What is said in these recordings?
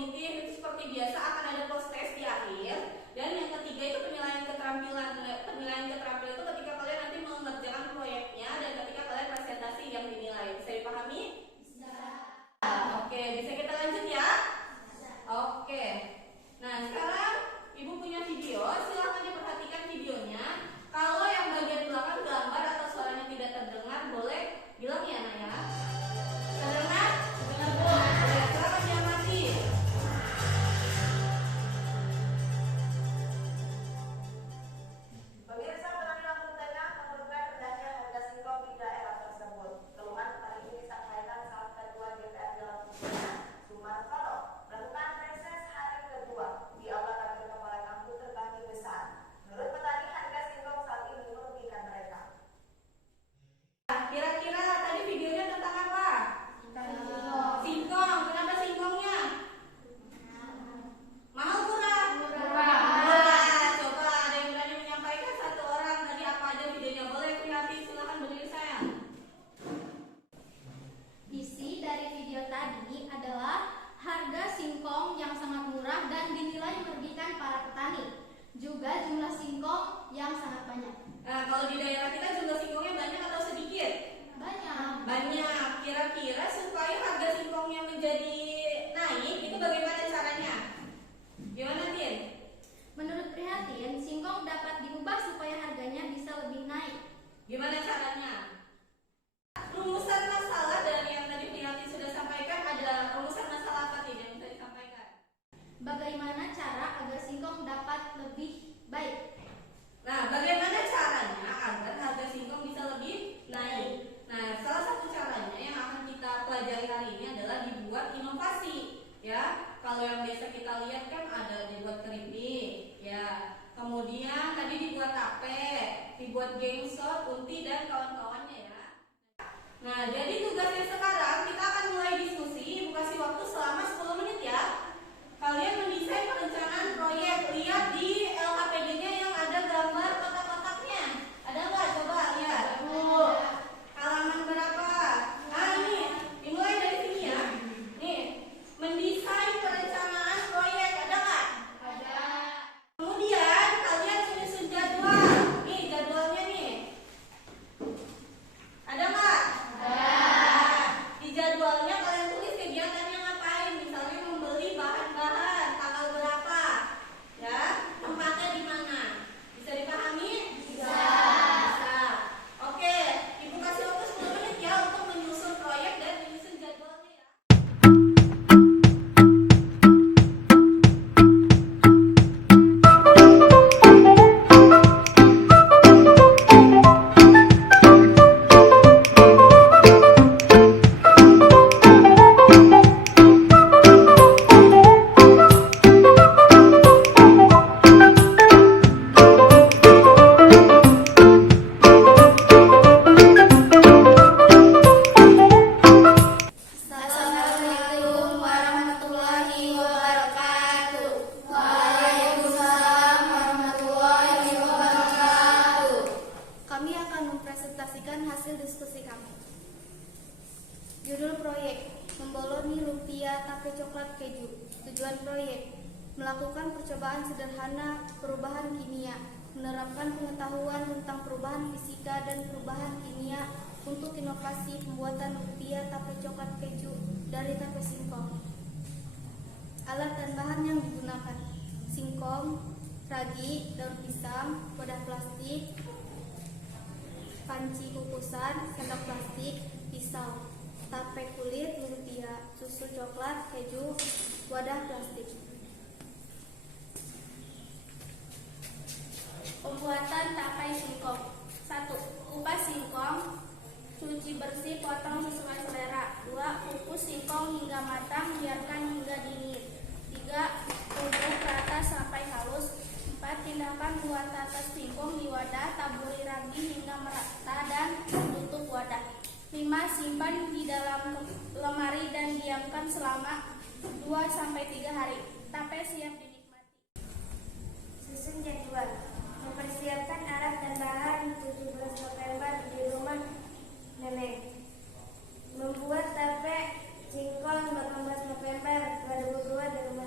kognitif itu seperti biasa akan ada post test di akhir. Dan yang ketiga itu penilaian keterampilan. Penilaian keterampilan itu ketika kalian nanti mengerjakan proyeknya dan ketika kalian presentasi yang dinilai. Bisa dipahami? Bisa. Oke, bisa kita lanjut ya? Bisa. Oke. Nah, sekarang Ibu punya video, silahkan diperhatikan videonya. Kalau yang bagian belakang gambar atau suaranya tidak terdengar, boleh bilang ya, Naya. Terdengar? Dengar, Bu. Oke, silahkan diamati. Pemirsa penampilan bertanya menurunkan rendahnya harga singkong di daerah tersebut. Keluhan petani ini disampaikan saat Ketua DPR dalam videonya, Sumarsono, melakukan reses hari kedua di aula kantor kepala kampung Terbanggi Besar. Menurut petani, harga singkong saat ini merugikan mereka. Kira-kira tadi videonya tentang apa? Singkong. Kenapa singkongnya? Mahal, murah? Murah. Coba ada yang berani menyampaikan satu orang tadi apa aja videonya. Boleh prihatin, silakan berdiri sayang. Isi dari video tadi adalah harga singkong yang sangat murah dan dinilai merugikan para petani. Juga jumlah singkong yang sangat banyak. Nah, kalau di daerah kita jumlah singkongnya banyak atau sedikit? Banyak. Banyak. Kira-kira supaya harga singkongnya menjadi naik, itu bagaimana caranya? Gimana, Tin? Menurut Prihatin, singkong dapat diubah supaya harganya bisa lebih naik. Gimana caranya? Rumusan masalah dari yang tadi Prihatin sudah sampaikan, ada rumusan masalah apa tidak yang bisa disampaikan? Bagaimana cara agar singkong dapat lebih baik? Nah, bagaimana caranya agar harga singkong bisa lebih naik? Nah, salah satu caranya yang akan kita pelajari hari ini adalah dibuat inovasi. Ya, kalau yang biasa kita lihat kan ada dibuat keripik, ya. Kemudian tadi dibuat tape, dibuat gangsot, unti dan kawan-kawannya ya. Nah, jadi tugasnya sekarang kita akan mulai diskusi. Ibu kasih waktu selama 10 menit ya. Kalian mendesain perencanaan proyek. Lihat di LKPD-nya yang ada gambar kotak-kotaknya. Ada nggak? Coba lihat. Halaman berapa? Ah, ini dimulai dari sini ya. Nih, mendesain perencanaan proyek. Ada nggak? Ada. Kemudian kalian susun jadwal. Nih jadwalnya nih. Ada nggak? Ada. Di jadwalnya kalian tulis kegiatannya ngapain. Misalnya membeli bahan-bahan, tanggal berapa, ya, tempatnya di mana. Bisa dipahami? Bisa. Bisa. Oke, Ibu kasih waktu 10 menit ya untuk menyusun proyek dan menyusun jadwalnya ya. Assalamualaikum warahmatullahi wabarakatuh. Waalaikumsalam warahmatullahi wabarakatuh. Kami akan mempresentasikan hasil diskusi kami. Judul proyek: Memboloni lumpia tape coklat keju. Tujuan proyek: melakukan percobaan sederhana perubahan kimia, menerapkan pengetahuan tentang perubahan fisika dan perubahan kimia untuk inovasi pembuatan lumpia tape coklat keju dari tape singkong. Alat dan bahan yang digunakan: singkong, ragi, daun pisang, wadah plastik, panci kukusan, sendok plastik, pisau, tape kulit lumpia, susu coklat, keju, wadah plastik. Pembuatan tape singkong. 1. Kupas singkong, cuci bersih, potong sesuai selera. 2. Kukus singkong hingga matang, biarkan hingga dingin. 3. Tumbuk rata sampai halus. 4. Tindakan buat tata singkong di wadah, taburi ragi hingga merata dan tutup wadah. 5. Simpan di dalam lemari dan diamkan selama 2-3 hari. Tape siap dinikmati. Susun jadwal. Mempersiapkan alat dan bahan 17 November di rumah nenek. Membuat tape singkong 18 November 2002 di rumah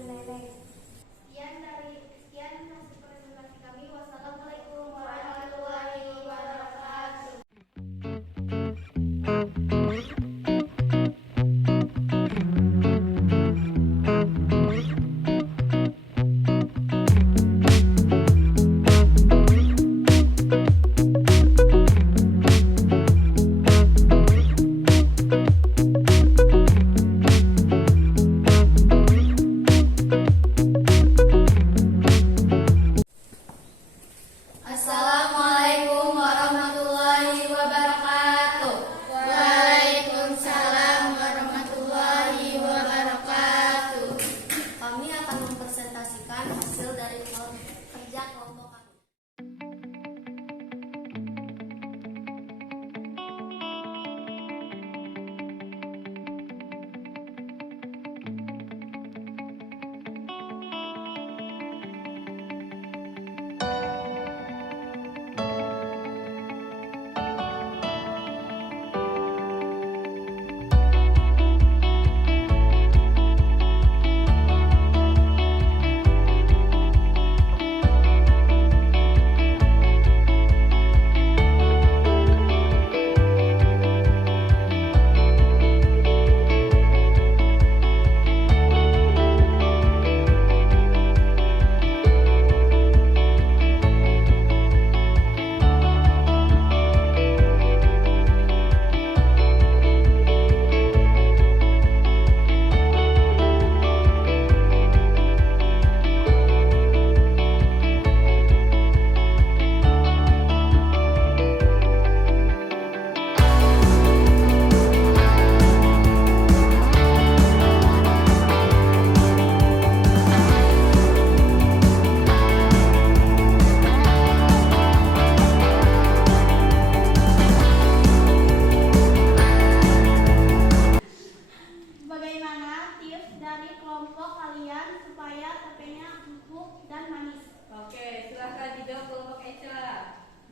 kelompok kalian supaya tapenya empuk dan manis. Oke, silahkan dijawab kelompok Eca.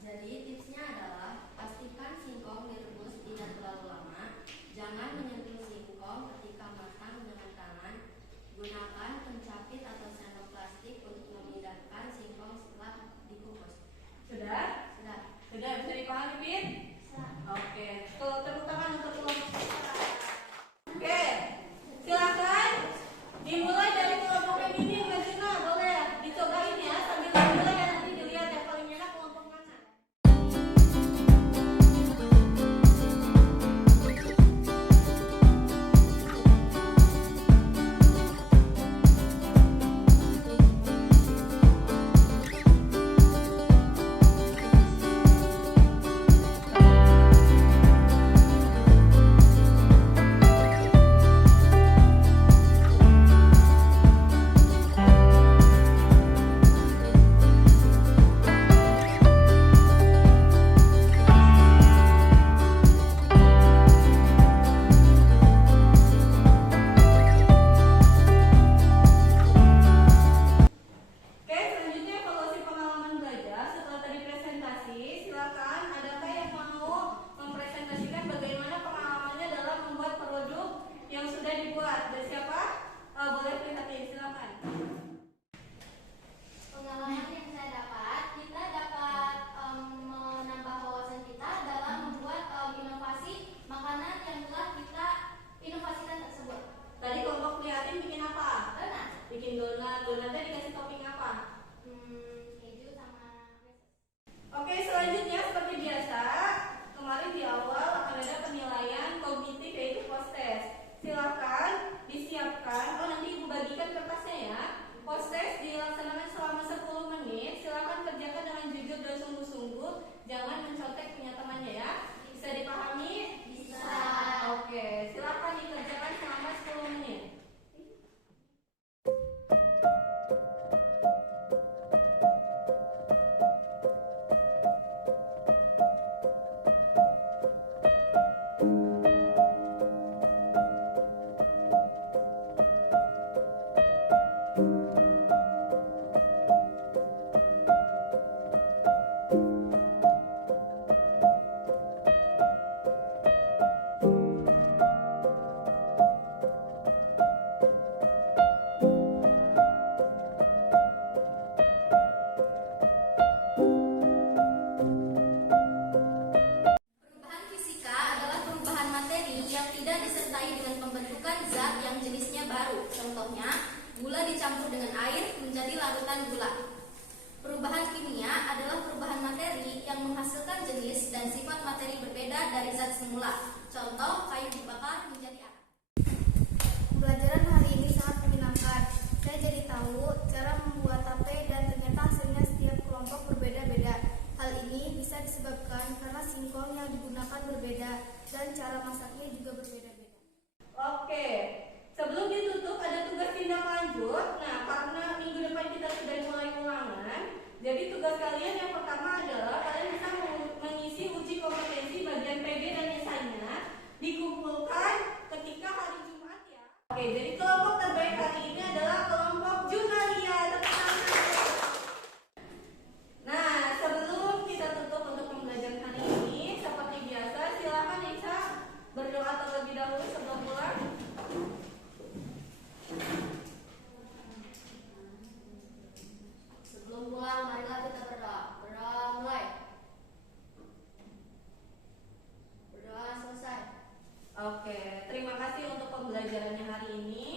Jadi tipsnya adalah pastikan singkong direbus tidak terlalu lama. Jangan menyentuh singkong ketika matang dengan tangan. Gunakan pencapit atau sendok plastik untuk memindahkan singkong setelah dikukus. Sudah? Sudah. Sudah bisa dipahami, Pin? Oke, tepuk tangan untuk kelompok Eca. Oke, silakan dimulai dari kelompok yang ini, Mbak Juna. Boleh dicobain ya sambil dimulai ya, nanti dilihat yang paling enak kelompok mana. Oke, selanjutnya evaluasi pengalaman belajar. Setelah tadi presentasi, silakan adakah yang mau mempresentasikan bagaimana pengalamannya dalam membuat produk yang sudah dibuat? Dan siapa? Boleh prihatin, silakan. Pengalaman yang saya dapat, kita dapat menambah wawasan kita dalam membuat inovasi makanan yang telah kita inovasikan tersebut. Tadi kelompok prihatin bikin apa? Donat, Bikin donat. Donatnya dikasih topping apa? keju sama meses. Oke, selanjutnya seperti biasa, kemarin di awal akan ada penilaian kognitif yaitu post test. Silakan disiapkan. Oh, nanti Ibu bagikan kertasnya ya. Post test dilaksanakan selama 10 menit. Silakan kerjakan dengan jujur dan sungguh-sungguh. Jangan mencontek punya temannya ya. Bisa dipahami? Bisa. Oke, silakan dikerjakan selama 10 menit. Perubahan fisika adalah perubahan materi yang tidak disertai dengan pembentukan zat yang jenisnya baru. Contohnya, gula dicampur dengan air menjadi larutan gula. Perubahan kimia adalah perubahan materi yang menghasilkan jenis dan sifat materi berbeda dari zat semula. Contoh, kayu dibakar menjadi api. Pembelajaran hari ini sangat menyenangkan. Saya jadi tahu cara membuat tape dan ternyata hasilnya setiap kelompok berbeda-beda. Hal ini bisa disebabkan karena singkong yang digunakan berbeda dan cara masaknya juga berbeda-beda. Oke, sebelum ditutup ada tugas tindak lanjut. Nah, karena minggu depan kita sudah mulai ulangan, jadi tugas kalian yang pertama adalah kalian bisa mengisi uji kompetensi bagian PG dan esainya dikumpulkan ketika hari Jumat ya. Oke, jadi kelompok terbaik hari ini adalah kelompok Junalia. Tepuk tangan. Nah, sebelum kita tutup untuk pembelajaran hari ini, seperti biasa, silakan Ica berdoa terlebih dahulu sebelum pulang. Sebelum pulang, marilah kita berdoa. Berdoa mulai. Berdoa selesai. Oke, terima kasih untuk pembelajarannya hari ini.